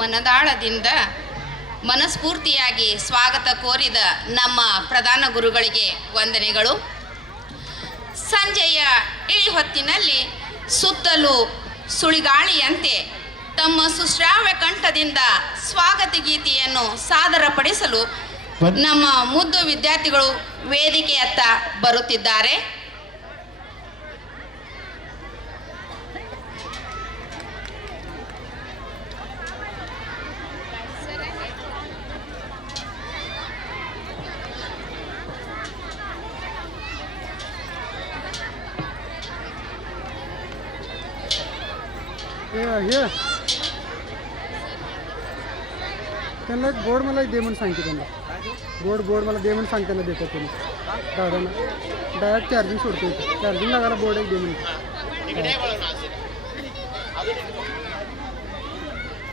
ಮನದಾಳದಿಂದ ಮನಸ್ಫೂರ್ತಿಯಾಗಿ ಸ್ವಾಗತ ಕೋರಿದ ನಮ್ಮ ಪ್ರಧಾನ ಗುರುಗಳಿಗೆ ವಂದನೆಗಳು. ಸಂಜೆಯ ಇಳಿ ಹೊತ್ತಿನಲ್ಲಿ ಸುತ್ತಲೂ ಸುಳಿಗಾಳಿಯಂತೆ ತಮ್ಮ ಸುಶ್ರಾವ್ಯ ಕಂಠದಿಂದ ಸ್ವಾಗತ ಗೀತೆಯನ್ನು ಸಾದರಪಡಿಸಲು ನಮ್ಮ ಮುದ್ದು ವಿದ್ಯಾರ್ಥಿಗಳು ವೇದಿಕೆಯತ್ತ ಬರುತ್ತಿದ್ದಾರೆ. त्यांना एक बोर्ड मला दे म्हणून सांगते. त्यांना बोर्ड मला दे म्हणून सांगताना देतात तुम्ही दादांना. डायरेक्ट चार्जिंग सोडतो. चार्जिंग लागायला बोर्ड एक दे म्हणून.